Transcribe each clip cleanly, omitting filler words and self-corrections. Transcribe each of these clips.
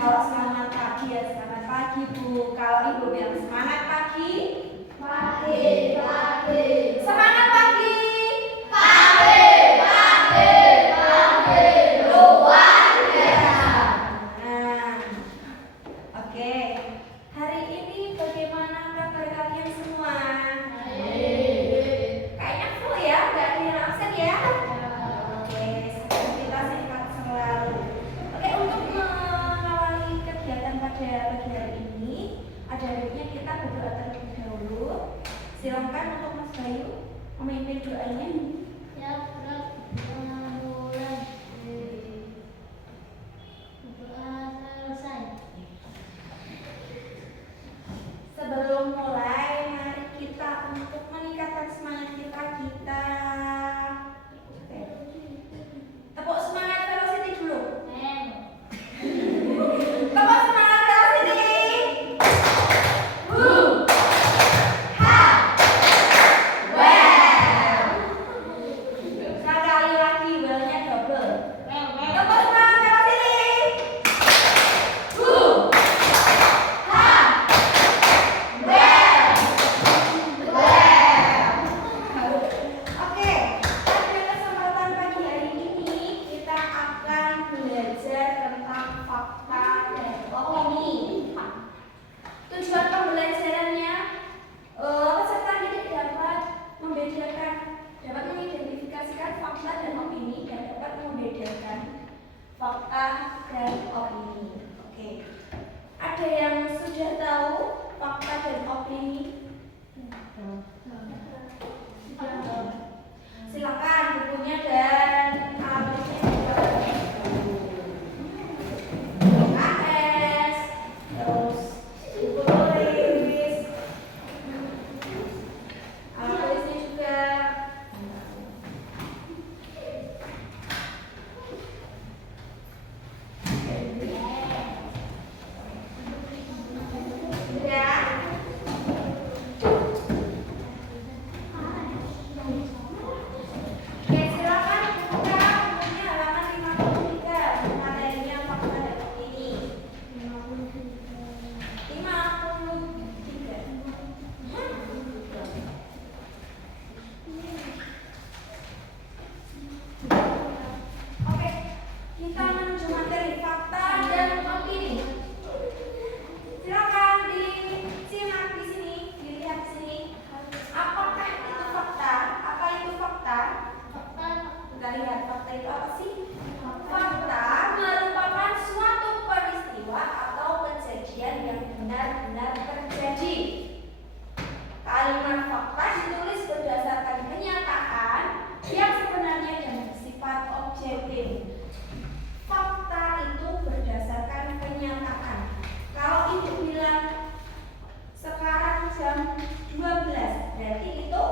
Kalau semangat pagi ya semangat pagi Bu. Kalau Ibu bilang semangat pagi, Pagi. semangat pagi. Luar biasa. Nah, oke. Hari ini bagaimana kabar kalian semua? Kayaknya flu ya, nggak ada yang absen ya? Oke, semoga kita sehat selalu. Oke, untuk mengawali kegiatan pada pagi hari ini, ada baiknya kita berdoa terlebih dahulu. Silakan untuk Mas Bayu memimpin doanya. Ya, mulai. Doa selesai. Sebelum mulai, mari kita untuk meningkatkan semangat kita tepuk semangat velocity dulu. Tepuk semangat velocity. Sekali lagi, well-nya double. Tepuk semangat velocity. Oke, pada kesempatan pagi hari ini kita akan belajar tentang fakta dan opini. Tujuan pembelajarannya, peserta didik dapat membedakan, dapat mengidentifikasikan fakta dan opini dan dapat membedakan fakta dan opini. Oke, ada yang sudah tahu fakta dan opini? Silakan bukunya dan alatnya juga. AS, terus buku tulis, alat tulisnya juga. Sudah? Oke, silakan buka bukunya halaman 53. Materinya fakta dan opini. 53. Oke, kita menuju materi fakta dan opini. Silakan disimak di sini, dilihat di sini. Apakah itu fakta? Apa itu fakta? Kita lihat fakta itu apa sih? Fakta merupakan suatu peristiwa atau kejadian yang benar-benar terjadi. Kalimat fakta ditulis berdasarkan kenyataan yang sebenarnya dan bersifat objektif. Fakta itu berdasarkan kenyataan. Kalau ibu bilang sekarang jam 12, berarti itu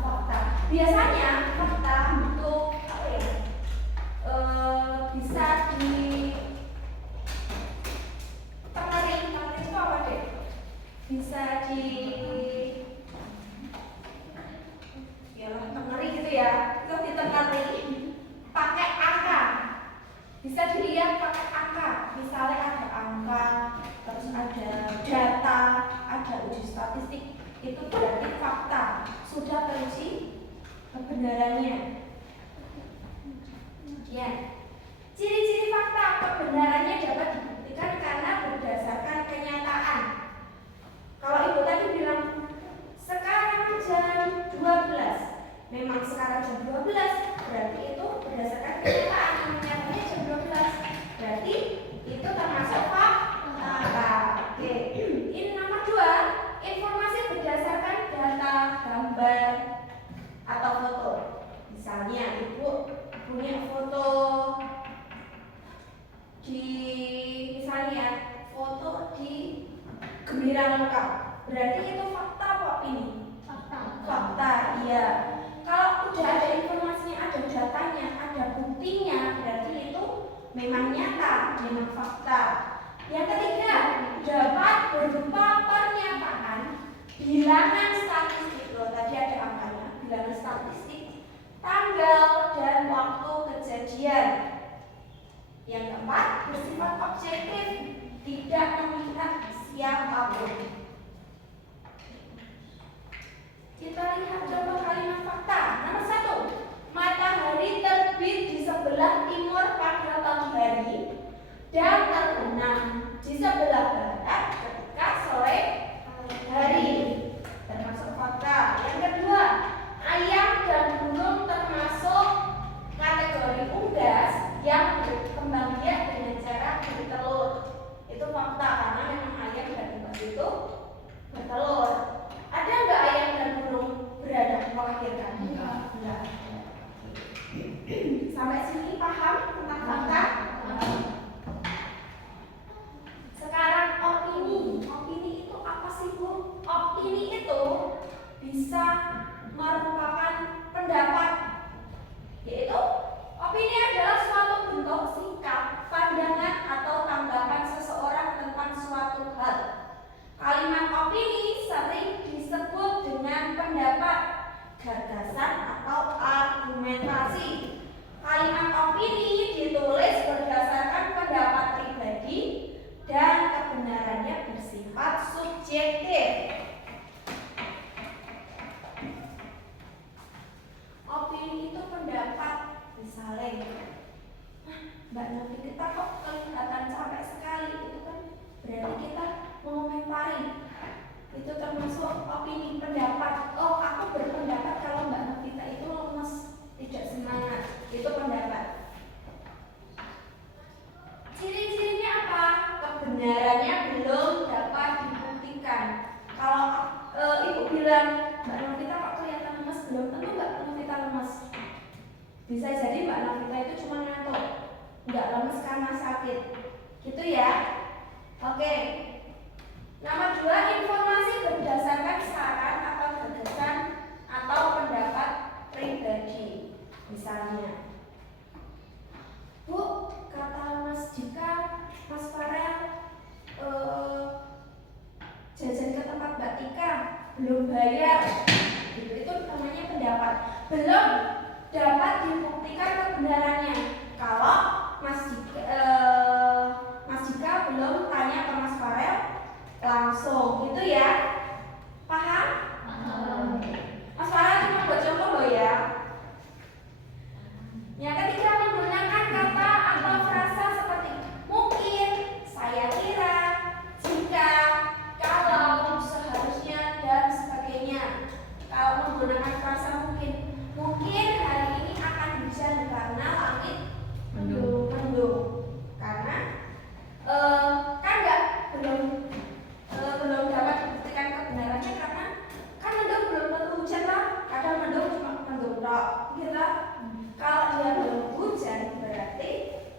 fakta. Biasanya fakta untuk apa ya? Bisa ditengarai itu apa deh? Bisa tengarai gitu ya. Itu ditengarai pakai angka. Bisa dilihat pakai angka. Misalnya ada angka, terus ada data, ada uji statistik. Itu berarti fakta. Sudah teruji kebenarannya. Ya. Ciri-ciri fakta kebenarannya dapat dibuktikan karena berdasarkan kenyataan. Kalau ibu tadi bilang sekarang jam 12, memang sekarang jam 12, berarti itu berdasarkan kenyataan. Kenyataannya jam 12, berarti itu termasuk fakta. Oke. Ini nomor 2, informasi berdasarkan data, gambar, atau foto. Misalnya ibu punya foto di Gembira Lengkap, berarti itu fakta apa opini? Fakta, iya. Kalau udah ada informasinya, ada datanya, ada buktinya, berarti itu memang nyata, memang fakta. Yang ketiga, dapat berupa pernyataan, bilangan statistik. Loh, tadi ada angkanya, bilangan statistik, tanggal dan waktu kejadian. Yang keempat, bersifat objektif, tidak memihak siapapun. Kita lihat contoh kalimat fakta. Nomor 1, matahari terbit di sebelah timur pada pagi hari dan terbenam di sebelah barat ketika sore hari. Termasuk fakta. Yang kedua, ayam dan burung termasuk kategori unggas yang berkembang biak dengan cara bertelur. Itu fakta karena memang ayam dan unggas itu bertelur. Ada nggak ayam dan burung beradab melahirkan? Enggak. Sampai sini paham tentang fakta? Sekarang opini. Opini itu apa sih, Bu? Opini itu bisa merupakan pendapat. Yaitu opini adalah suatu bentuk sikap, pandangan atau tanggapan seseorang tentang suatu hal. Kalimat opini sering disebut dengan pendapat, gagasan atau argumentasi. Kalimat opini ditulis berdasarkan pendapat pribadi dan kebenarannya bersifat subjektif. Opini itu pendapat. Misalnya, Mbak Novi, kita kok kelihatan capek sekali, itu kan berarti kita mengomentari. Itu termasuk opini, pendapat. Oh, aku berpendapat kalau Mbak Novita itu lemes, tidak semangat. Itu pendapat. Ciri-cirinya apa? Kebenarannya belum dapat dibuktikan. Kalau ibu bilang Mbak Novita kok kelihatan lemes, belum tentu Mbak Novita lemes. Bisa jadi Mbak Novita itu cuma ngantuk, nggak lemes karena sakit. Gitu ya. Oke. Nomor 2, informasi berdasarkan saran atau gagasan atau pendapat pribadi. Misalnya, Bu, kata Mas Dika, Mas Farel jajan ke tempat Mbak Tika belum bayar. Itu namanya pendapat. Belum dapat dibuktikan kebenarannya. Kalau Mas Dika belum tanya ke Mas Farel langsung, gitu ya. Paham? Mas Farel cuma buat contoh loh ya. Yang ketiga, menggunakan kata atau frasa seperti mungkin, saya kira, jika, kalau, seharusnya, dan sebagainya. Kalau menggunakan frasa mungkin hari ini akan hujan karena langit mendung. Karena kan belum dapat dibuktikan kebenarannya karena kan mendung belum tentu hujan lah. Kadang mendung cuma mendung tok, gitu. Kalau dia belum hujan berarti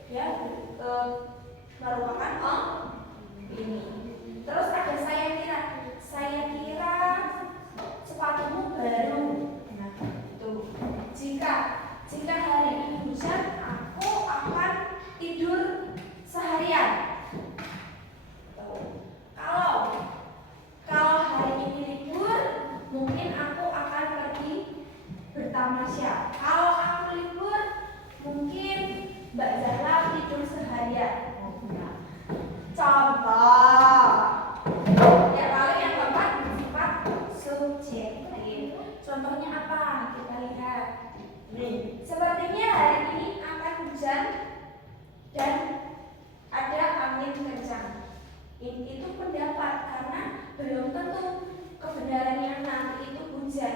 dia merupakan opini. Terus ada saya kira sepatumu baru. Nah, itu. Jika hari ini hujan, aku akan tidur seharian. Kalau hari ini libur, mungkin aku akan pergi bertamasya. Kalau aku libur, mungkin Mbak Zahra tidur seharian. Contoh. Ya, paling yang keempat bersifat subjektif. Contohnya apa? Kita lihat. Nih, sepertinya hari ini akan hujan dan ada angin kencang. Itu pendapat karena belum tentu kebenarannya nanti itu hujan.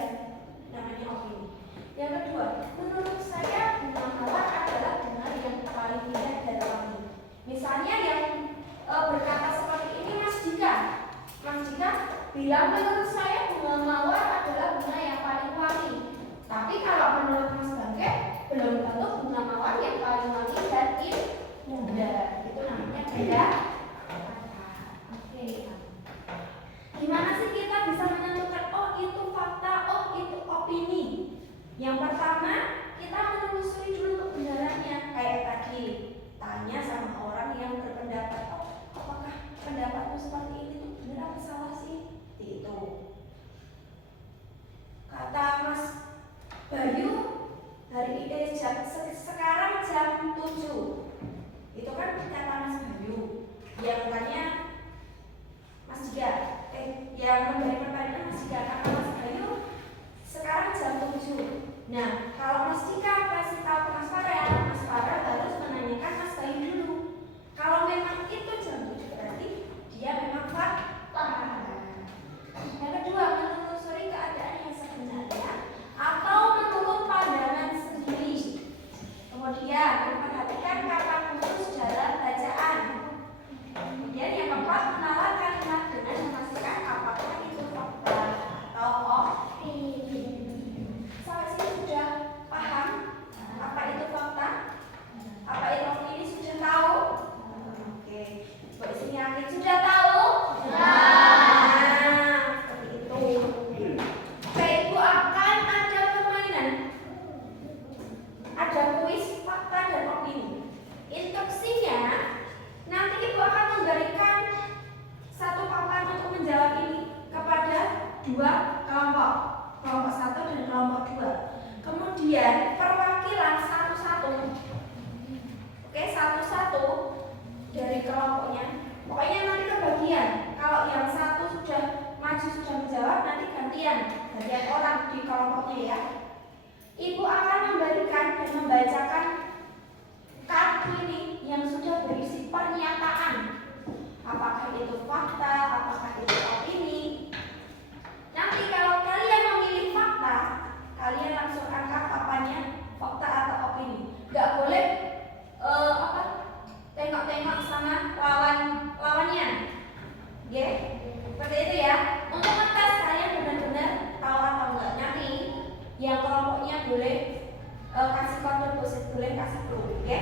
Namanya opini. Yang kedua, menurut saya bunga mawar adalah bunga yang paling indah dan wangi. Misalnya yang berkata seperti ini Mas Dika. Mas Dika bilang menurut saya bunga mawar adalah bunga yang paling wangi. Tapi kalau menurut Mas Bangke belum tentu bunga mawar yang paling wangi dan indah. Itu namanya beda. Oke. Gimana sih kita bisa menentukan oh itu fakta, oh itu opini? Yang pertama, kita menelusuri dulu kebenarannya. Kayak tadi, tanya sama orang yang berpendapat, oh apakah pendapatmu seperti ini tuh benar atau salah sih? Itu. yang tanya Mas Jiga. Yang memberi pertanyaan Mas Jiga, karena Mas Bayu sekarang jam 7. Nah, kalau Mas Jiga kasih tahu ke Mas Farel harus menanyakan Mas Bayu dulu. Kalau memang itu jam 7 berarti dia memang fakta. Yang kedua, menelusuri keadaan yang sebenarnya atau menurut pandangan sendiri. Kemudian memperhatikan kata khusus dalam bacaan. Kemudian yang keempat, menalar kalimat dengan memastikan apakah itu fakta atau opini. Sampai sini sudah paham apa itu fakta? Apa itu opini? Sudah tahu? Oke. Buat sini yakin sudah tahu? Seperti itu. Oke, Ibu akan ada permainan. Ada kuis fakta dan opini. Instruksinya nanti Ibu akan memberikan satu papan untuk menjawab ini kepada dua kelompok, kelompok 1 dan kelompok 2. Kemudian perwakilan satu-satu. Oke, satu-satu dari kelompoknya. Pokoknya nanti kebagian. Kalau yang satu sudah maju sudah menjawab, nanti gantian orang di kelompoknya ya. Ibu akan memberikan dan membacakan kartu ini yang sudah berisi pernyataan. Apakah itu fakta, apakah itu opini. Nanti kalau kalian memilih fakta, kalian langsung angkat papannya fakta atau opini. Gak boleh tengok-tengok sama lawannya. Oke? Seperti itu ya. Untuk ngetes kalian benar-benar tahu atau enggak. Nanti yang kelompoknya boleh kasih kode positif, boleh kasih clue. Oke?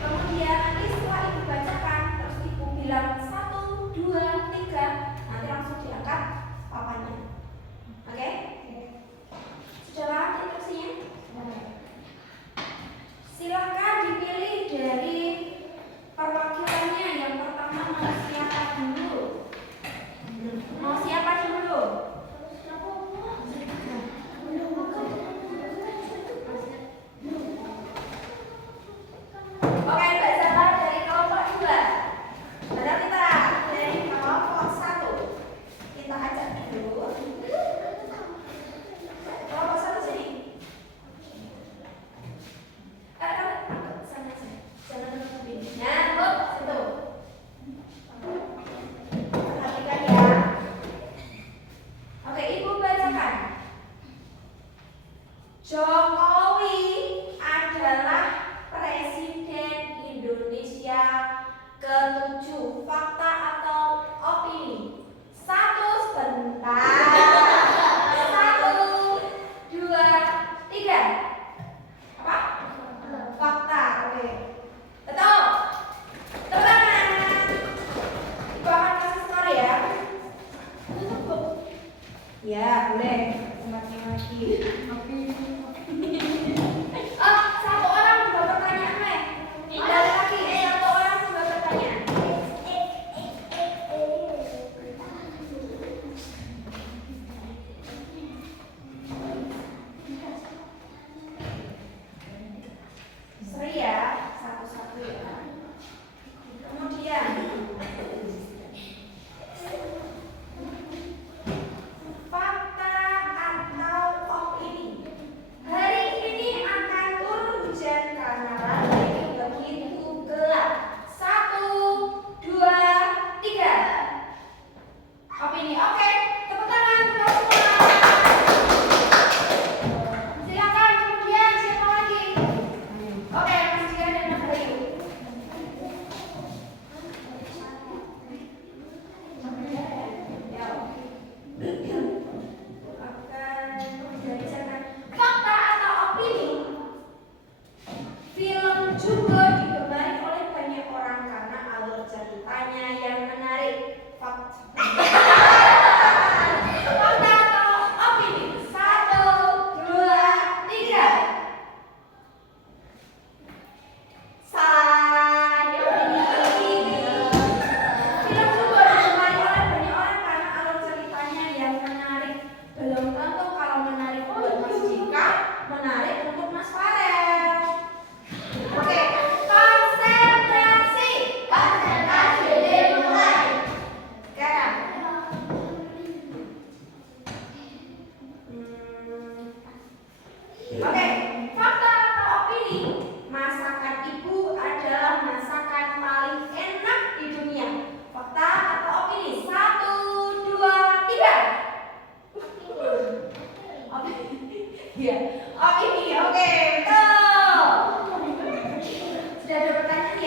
Kemudian nanti setelah Ibu bacakan, terus Ibu bilang 1, 2, 3, nanti langsung diangkat papannya. Oke? Sudah paham instruksinya? Silahkan dipilih dari perwakilannya. Yang pertama mau siapa dulu? Mau siapa dulu? Oke, Mbak Zara dari kelompok 2. Ada kita dari kelompok 1. Kita ajak dulu. Kelompok 1 sini. Sana sini. Jangan nutupin. Nah, situ. Perhatikan ya. Oke, Ibu bacakan. Jokowi adalah Presiden Indonesia ke-7. Fakta atau opini? 1 sebentar. 1, 2, 3. Apa? Fakta. Oke. Betul. Terangan. Ibu akan kasih skor ya. Ya, boleh. Semakin lagi. Satu orang juga pertanyaan, Ada lagi. Satu orang juga pertanyaan.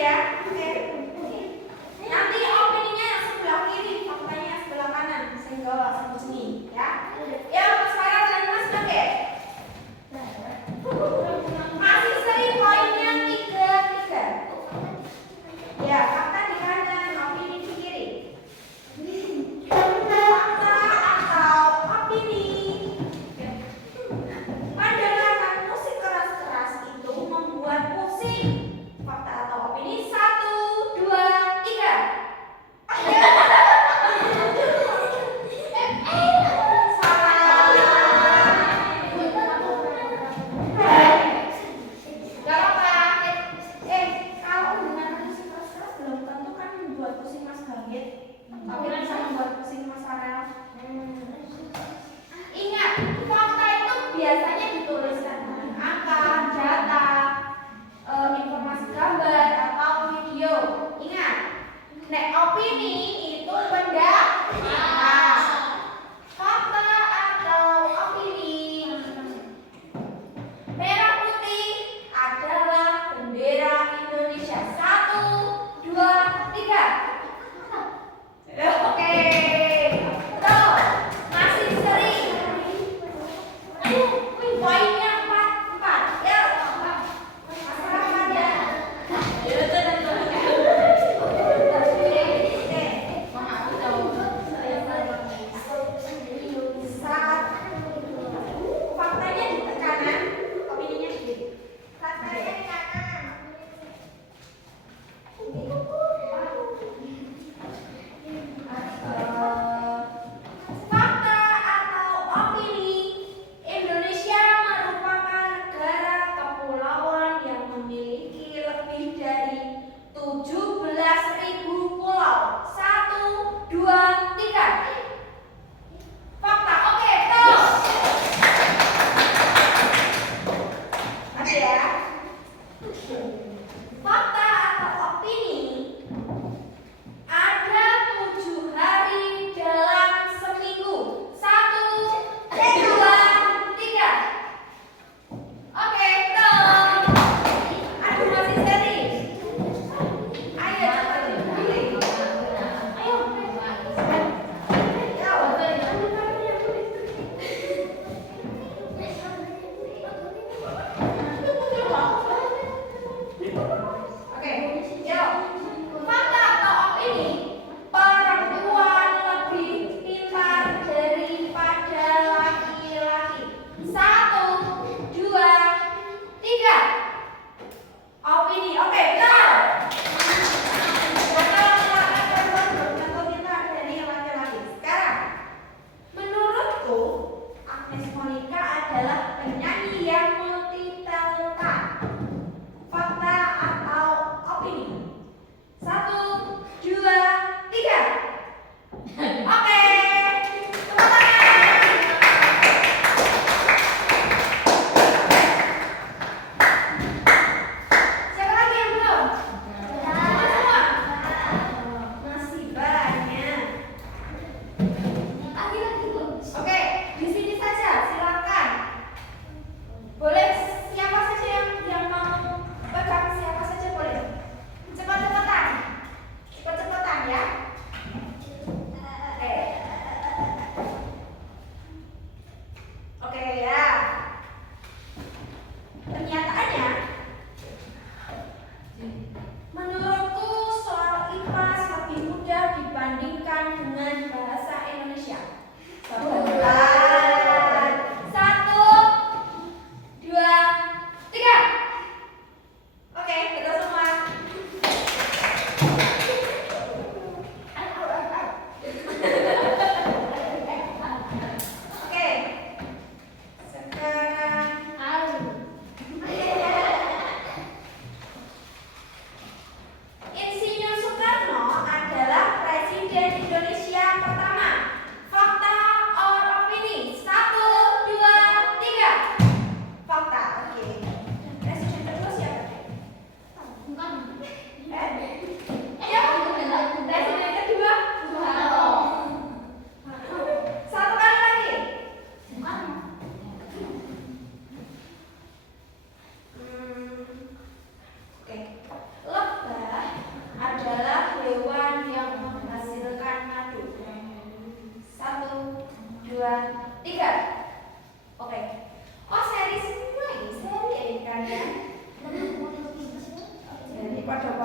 ya. Oke. Nanti opininya yang sebelah kiri, faktanya yang sebelah kanan. Sehingga langsung sini, ya. Ya, Mas Farah dan Mas Nage. Masih seri poinnya 3-3. Ya, fakta di kanan, opini di kiri. Fakta atau opini? Mendengarkan musik keras-keras itu membuat pusing. Fakta atau opini? 1,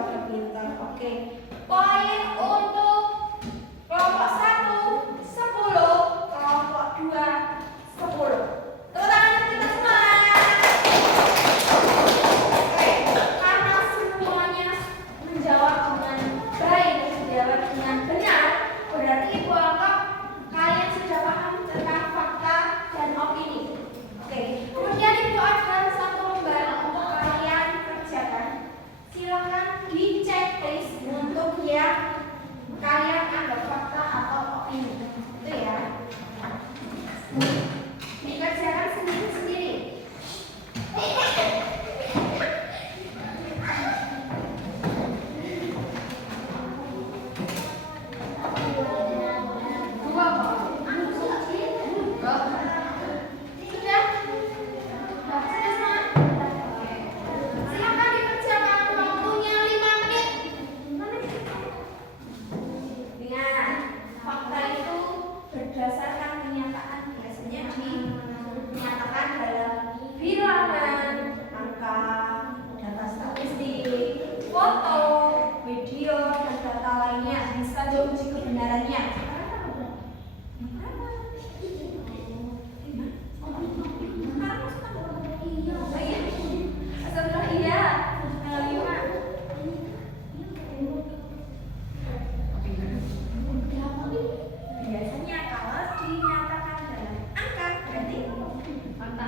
pada pintar. Oke. Poin untuk kelompok 1 10, kelompok 2 10. Tepuk tangan untuk kita semua. Oke, karena semuanya menjawab dengan baik, menjawab dengan benar, berarti Ibu anggap kalian sudah paham tentang fakta dan opini. Oke, kemudian Ibu ada satu lembar untuk kalian kerjakan. Silakan di checklist untuk yang kalian anggap fakta atau opini. Itu ya. Dikerjakan sendiri-sendiri. Dua kok. Sudah? Sudah semua? Silakan dikerjakan, waktunya 5 menit. Ingat, fakta itu berdasarkan kenyataan, biasanya dinyatakan dalam bilangan, angka, data statistik, foto, video, dan data lainnya. Bisa diuji kebenarannya. Biasanya kalau dinyatakan dalam angka berarti fakta.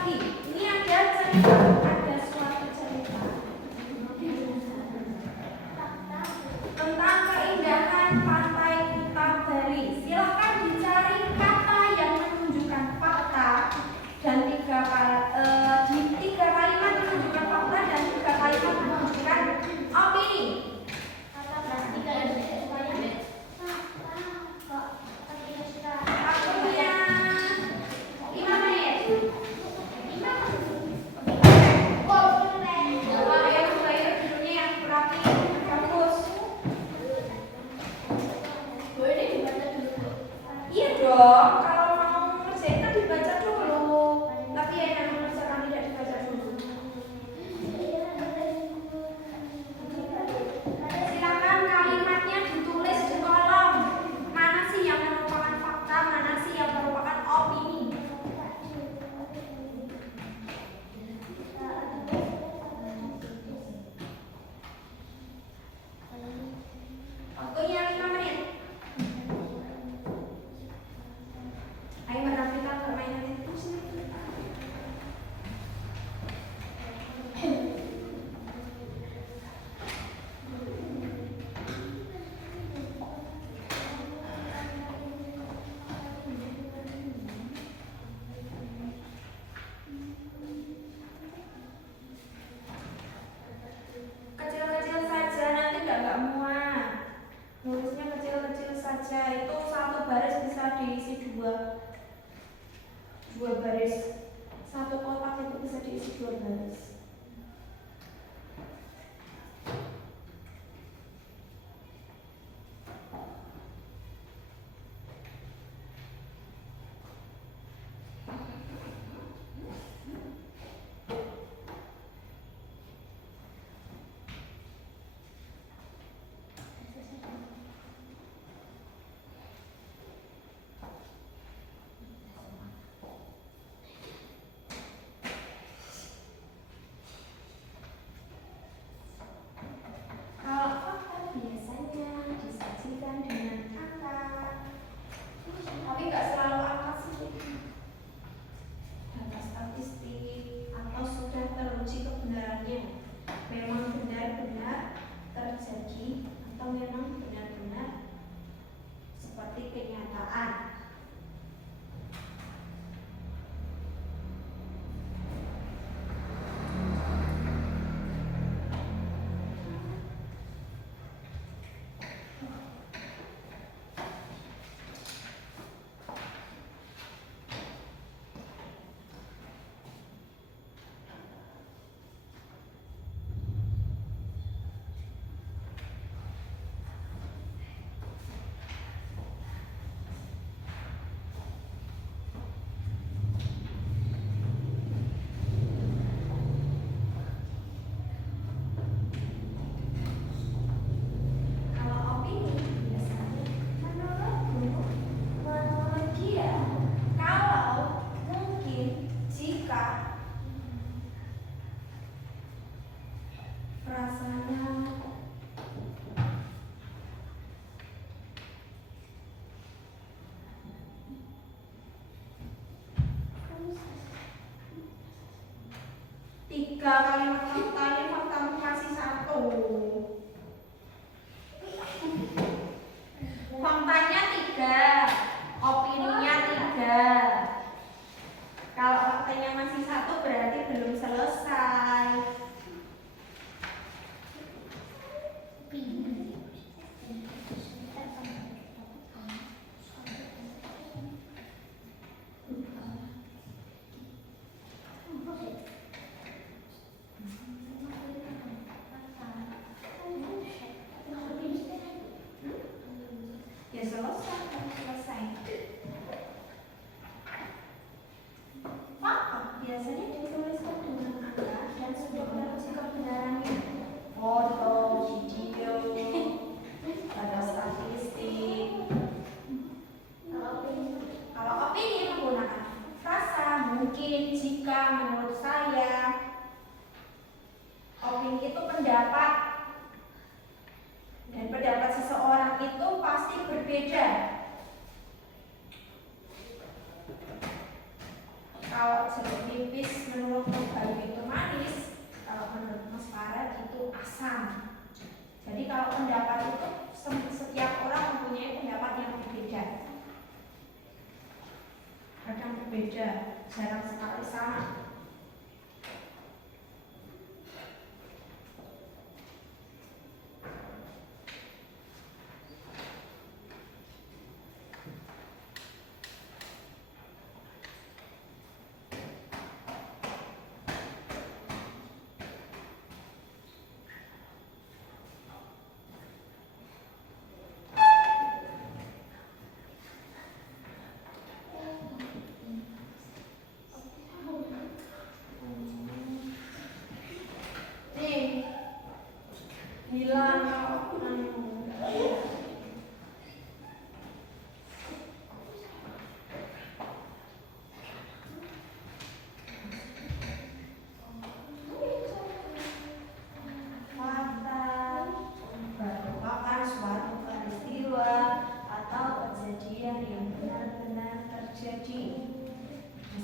lagi. Ini ada cerita, ada suatu cerita tentang keindahan pantai Kuta Bali. Silakan dicari kata yang menunjukkan fakta dan di tiga kalimat menunjukkan fakta dan 3 kalimat menunjukkan opini. Waktunya 5 menit. Yang bayar judulnya yang rapi, bagus. Iya dong, kalau mau ngerjain kan dibaca dulu. Tapi ya yang mengerjakan tidak dibaca dulu. Silakan kalimatnya ditulis di kolom. Mana sih yang merupakan fakta, mana sih yang merupakan opini. Waktunya 5 menit. Ayo Mbak Rafika permainan itu sih. Kecil-kecil saja, nanti nggak muat. Nulisnya kecil-kecil saja. Itu satu baris bisa diisi dua baris. Satu kotak itu bisa diisi 2 baris. Kalau fakta biasanya disajikan dengan angka, tapi nggak selalu angka sih. Data statistik atau sudah teruji kebenarannya, memang benar-benar terjadi atau memang benar-benar seperti kenyataan. Kalau opini biasanya menurut dia, kalau, mungkin, jika, rasanya, tiga kalimat fakta ini fakta kasih 1. Faktanya 3, opininya 3. Kalau faktanya masih 1 berarti belum selesai. Ya selesai. Fakta biasanya dituliskan dengan angka dan sudah teruji kebenarannya. Foto, video, data statistik. Kalau opini menggunakan frasa, mungkin, jika, menurut saya. Opini itu pendapat, dan pendapat seseorang itu pasti berbeda. Kalau seperti nipis menurut Mas Bayu itu manis, kalau menurut Mas Farel itu asam. Jadi kalau pendapat itu setiap orang mempunyai pendapat yang berbeda. Kadang berbeda, jarang sekali sama. Nih, bilang fakta merupakan suatu peristiwa atau kejadian yang benar-benar terjadi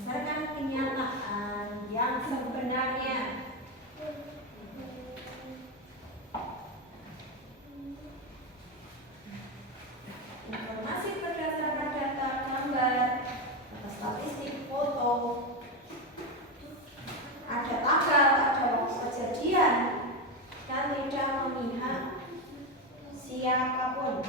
berdasarkan kenyataan yang sebenarnya. Informasi berdasarkan data, gambar, data statistik, foto, ada tanggal, ada waktu kejadian, dan tidak memihak siapapun.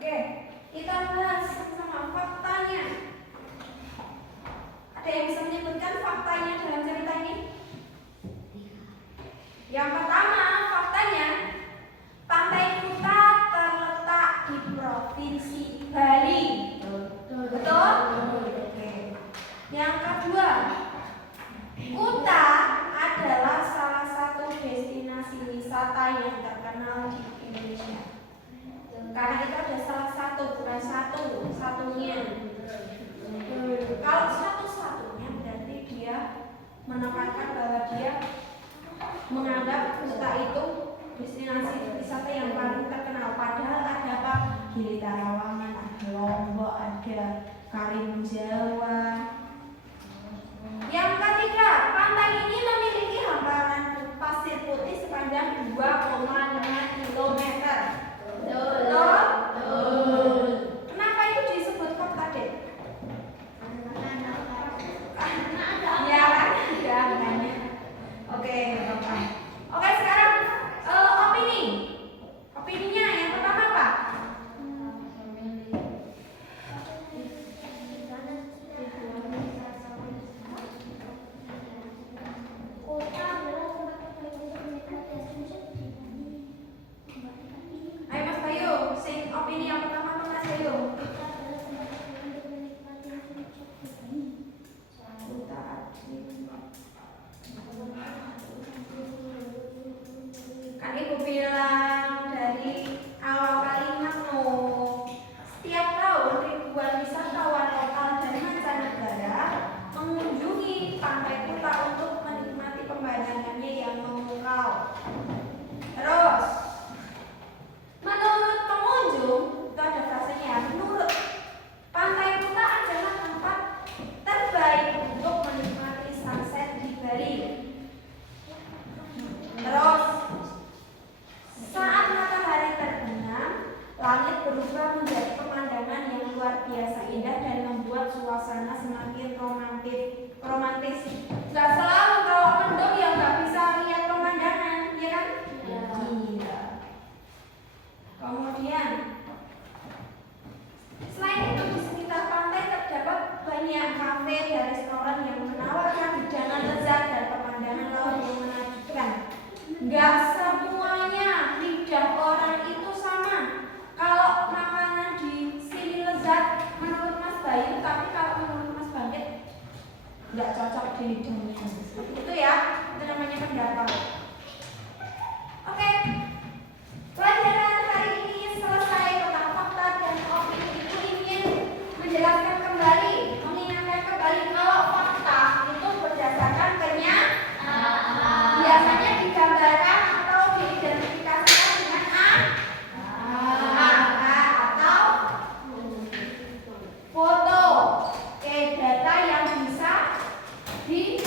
Oke, kita bahas sama faktanya. Ada yang bisa menyebutkan faktanya dalam cerita ini? Yang pertama, faktanya Pantai Kuta terletak di Provinsi Bali. Betul? Oke. Yang kedua, Kuta adalah salah satu destinasi wisata yang terkenal di Indonesia. Karena itu ada salah satu, bukan satu-satunya. Kalau satu-satunya berarti dia menekankan bahwa dia menganggap Kuta itu destinasi wisata yang paling terkenal. Padahal ada apa? Gili Trawangan, ada Lombok, ada Karimun Jawa. Yang ketiga, pantai ini memiliki hamparan pasir putih sepanjang 2,5 km. Betul? Kenapa itu disebut fakta, Dek? Ya kan? Ya, makanya. Oke, apa? Oke, sekarang opini. Opininya yang pertama apa? Ayo Mas Bayu, sing opini yang pertama apa Mas Bayu? Kan Ibu bilang dari awal kalimat no. Setiap tahun ribuan wisatawan lokal dan mancanegara mengunjungi Pantai Kuta untuk menikmati pemandangannya yang memukau. Terus, menurut pengunjung, itu ada frasanya, menurut Pantai Kuta adalah tempat terbaik untuk menikmati sunset di Bali. Terus, saat matahari terbenam, langit berubah menjadi pemandangan yang luar biasa indah dan membuat suasana semakin romantis. Gak selalu kalau mendung ya nggak bisa lihat pemandangan, ya kan? Iya. Kemudian, selain itu di sekitar pantai terdapat banyak kafe dan restoran yang menawarkan hidangan lezat dan pemandangan laut yang menakjubkan. Gak semuanya lidah orang itu sama. Kalau makanan di sini lezat menurut Mas Bayu, tapi kalau menurut Mas Bangkit nggak cocok di lidahnya. Seperti itu ya, itu namanya pendapat. Oke, pelajaran hari ini selesai tentang fakta dan opini. Itu ingin menjelaskan kembali, mengingatkan kembali kalau fakta itu berdasarkan kenyataan. Biasanya digambarkan atau diidentifikasikan dengan angka atau foto. Oke, data yang bisa di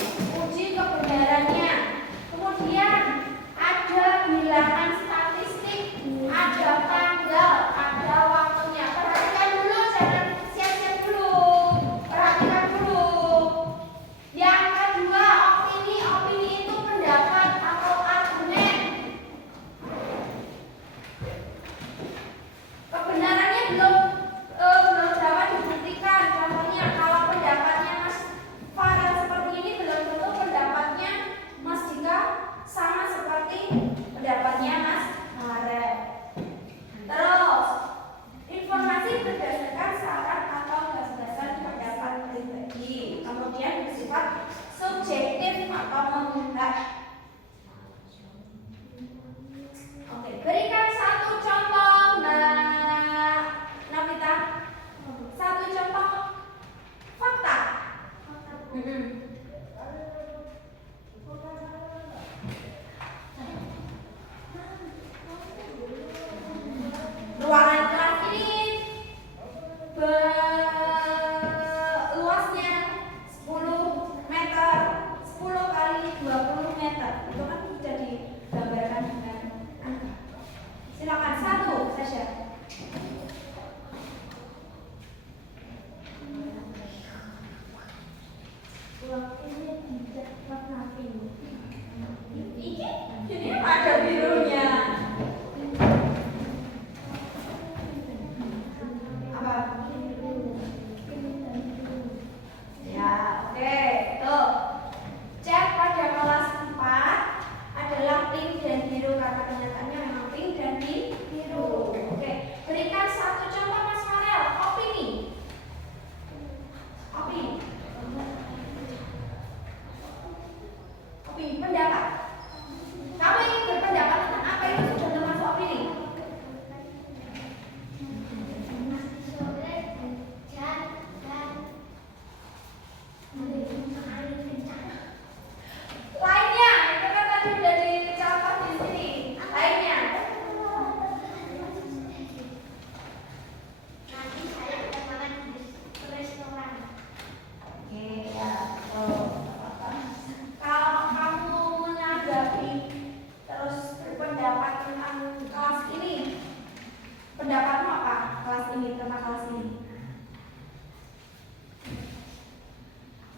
ini, tema kelas ini.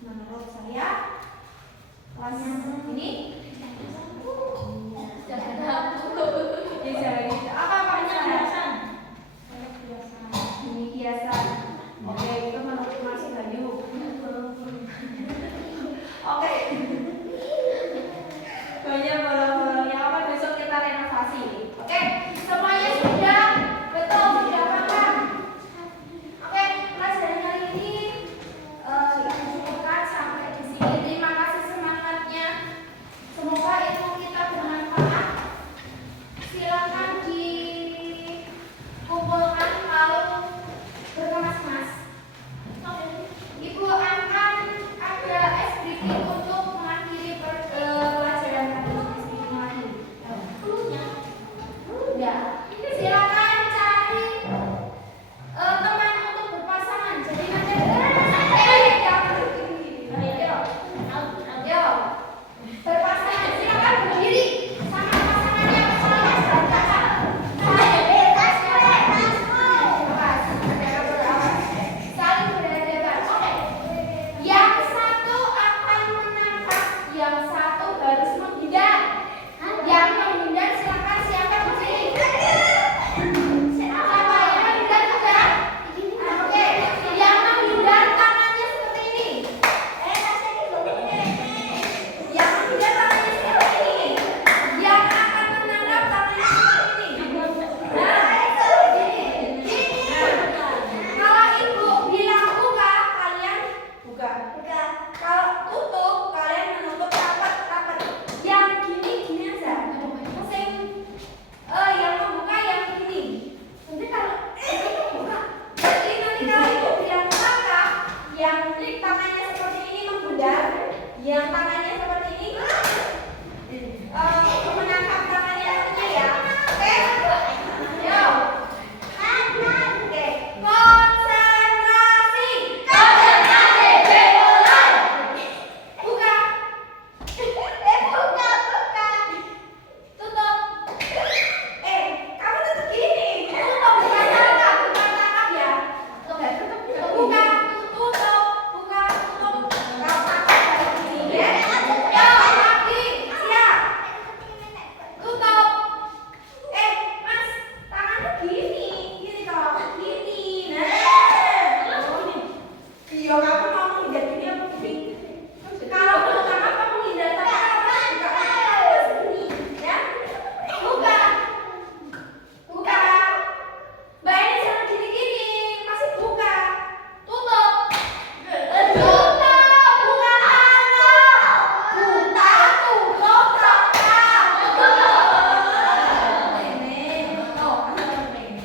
Menurut saya kelas ini ini hiasan. Oke, itu menurut Mas Bayu. Oke. Banyak bola-bolanya apa besok kita renovasi. Oke, semuanya sudah betul, sudah paham. Oke, pelajaran kali ini cukupkan sampai di sini. Terima kasih semangatnya. Semoga ilmu kita bermanfaat. Silakan dikumpulkan kalau berkemas-kemas. Ibu akan ada briefing untuk mengakhiri pelajaran kali ini. Ya, silakan cari teman untuk berpasangan. Jadi nanti Ayo, berpasangan. Silakan berdiri sama pasangannya. Saling berhadapan. Oke. Yang satu akan menangkap, yang satu harus menghindar. Yang menghindar silakan siapa berdiri. Siapa yang menghindar juga? Oke. Yang menghindar tangannya seperti ini. Yang menghindar tangannya seperti ini. Yang akan menangkap tangannya seperti ini. Kalau ibu bilang buka, kalian buka. Kalau tutup, kalian menutup rapat. Yang gini aja. Yang membuka yang gini. Nanti kalau itu buka. Jadi nanti kalau ibu bilang buka, yang tangannya seperti ini menghindar, yang tangannya seperti ini menangkap tangannya ya. Oke? Yo. Oke. Konsentrasi. Dimulai. Buka. Buka. Tutup. Kamu tutup gini. Tutup bukan tangkap ya. Buka, tutup. Buka, tutup. Kau tangkap dari sini ya. Yo, lagi. Siap. Tutup. Mas, tangannya gini. Gini toh. Gini. Nah. Iya, kamu mau menghindar gini apa gini? Kalau mau tangkap kamu menghindar tangan apa? Buka gini, ya. Buka. Mbak ini jangan gini-gini, masih buka. Tutup. Buka tangan. Tutup tangan. Ini,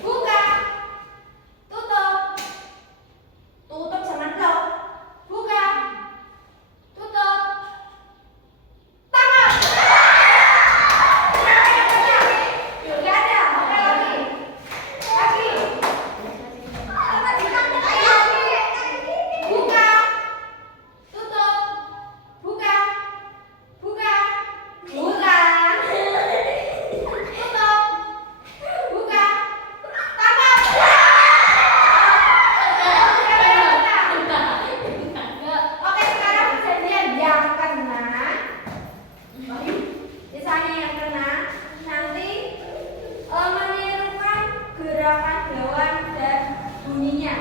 buka. Tutup. Tutup jangan blok. Buka. Tutup. Tangan. Udah ada. Oke, lagi. Buka. Tutup. Buka. Tutup. Buka. Tangan. Oke, sekarang perjanjian yang kena. Misalnya yang kena nanti menirukan gerakan hewan dan bunyinya.